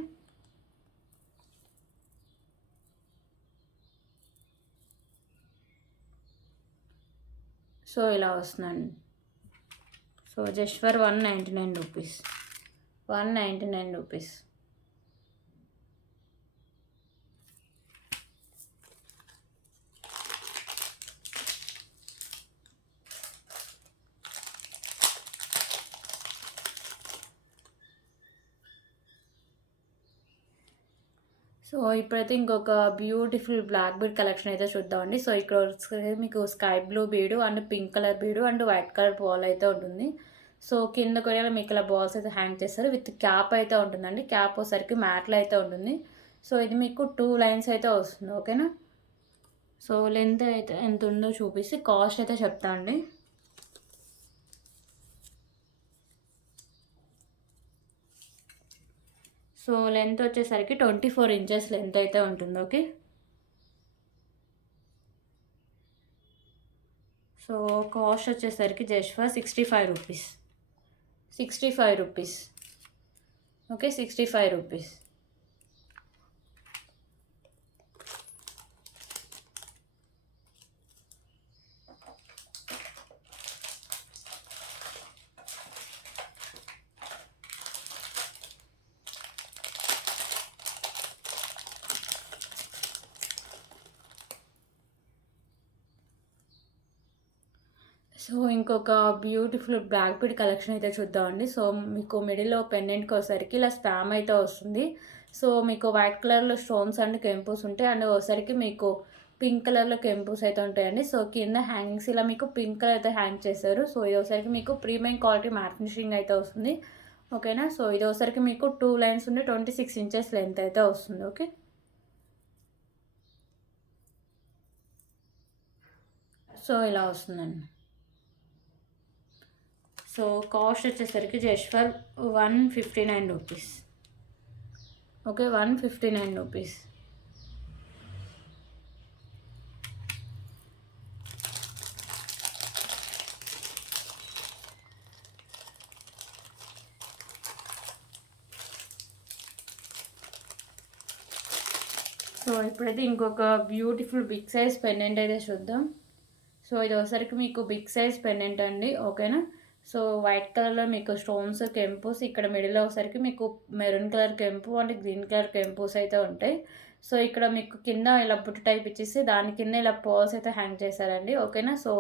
సో ఇలా వస్తుందండి. So just for 199 rupees. 199 rupees. So ఇప్పుడైతే ఇంకొక బ్యూటిఫుల్ బ్లాక్ బీడ్ కలెక్షన్ అయితే చూద్దామండి. సో ఇక్కడ మీకు స్కై బ్లూ బీడు అండ్ పింక్ కలర్ బీడు అండ్ వైట్ కలర్ బాల్ అయితే ఉంటుంది. సో కింద కూడా మీకు ఇలా బాల్స్ అయితే హ్యాంగ్ చేస్తారు. విత్ క్యాప్ అయితే ఉంటుందండి. క్యాప్ వచ్చేసరికి మ్యాట్లో అయితే ఉంటుంది. సో ఇది మీకు 2 లైన్స్ అయితే వస్తుంది. ఓకేనా, సో లెంత్ అయితే ఎంత ఉందో చూపిస్తే కాస్ట్ అయితే చెప్తా అండి. సో లెంత్ వచ్చేసరికి 24 ఇంచెస్ లెంత్ అయితే ఉంటుంది. ఓకే, సో కాస్ట్ వచ్చేసరికి just for 65 rupees. 65 rupees. Okay, 65 rupees. So ఇంకొక బ్యూటిఫుల్ బ్లాక్ బీడ్ కలెక్షన్ అయితే చూద్దామండి. సో మీకు మిడిల్లో పెండెంట్కి వచ్చేసరికి ఇలా స్పామ్ అయితే వస్తుంది. సో మీకు వైట్ కలర్లో స్టోన్స్ అండ్ కెంపుస్ ఉంటాయి. అండ్ వచ్చేసరికి మీకు పింక్ కలర్లో కెంపుస్ అయితే ఉంటాయండి. సో కింద హ్యాంగింగ్స్ ఇలా మీకు పింక్ కలర్ అయితే హ్యాంగ్ చేశారు. సో ఇది వచ్చేసరికి మీకు ప్రీమియం క్వాలిటీ మ్యాట్ ఫినిషింగ్ అయితే వస్తుంది. ఓకేనా, సో ఇది వచ్చేసరికి మీకు 2 లైన్స్ ఉండి 26 ఇంచెస్ లెంత్ అయితే వస్తుంది. ఓకే, సో ఇలా వస్తుందండి. సో కాస్ట్ వచ్చేసరికి just for 159 rupees. Okay, 159 rupees. So ఇప్పుడైతే ఇంకొక బ్యూటిఫుల్ బిగ్ సైజ్ పెండెంట్ అయితే చూద్దాం. సో ఇది ఒకసారికి మీకు బిగ్ సైజ్ పెండెంట్ అండి, ఓకేనా. సో వైట్ కలర్లో మీకు స్టోన్స్ కెంపుస్, ఇక్కడ మిడిల్లో ఒకసారికి మీకు మెరూన్ కలర్ కెంపు అంటే గ్రీన్ కలర్ కెంపుస్ అయితే ఉంటాయి. సో ఇక్కడ మీకు కింద ఇలా బుట్ట టైప్ ఇచ్చేసి దాని కింద ఇలా పర్ల్స్ అయితే హ్యాంగ్ చేశారండి, ఓకేనా. సో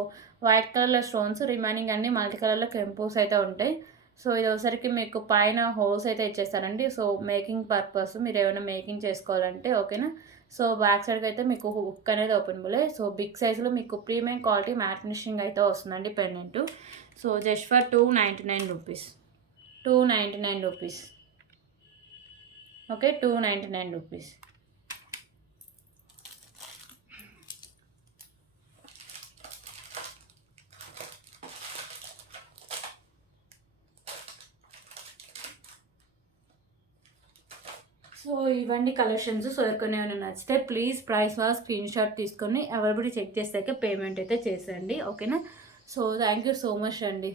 వైట్ కలర్లో స్టోన్స్, రిమైనింగ్ అన్ని మల్టీ కలర్లో కెంపుస్ అయితే ఉంటాయి. సో ఇది ఒకసారికి మీకు పైన హోల్స్ అయితే ఇచ్చేస్తారండి. సో మేకింగ్ పర్పస్ మీరు ఏమైనా మేకింగ్ చేసుకోవాలంటే, ఓకేనా. సో బ్యాక్ సైడ్కి అయితే మీకు హుక్ అనేది ఓపెన్ బులే. సో బిగ్ సైజ్లో మీకు ప్రీమియం క్వాలిటీ మ్యాట్ ఫినిషింగ్ అయితే వస్తుందండి pendant. So just for 299 rupees, 299 rupees, okay, 299 rupees. So ఇవన్నీ కలెక్షన్స్. సో ఎవరికైనా ఏమైనా నచ్చితే please price was screen shot తీసుకొని అవైలబిలిటీ చెక్ చేసాక పేమెంట్ అయితే చేసేయండి, ఓకేనా. So thank you so much అండి.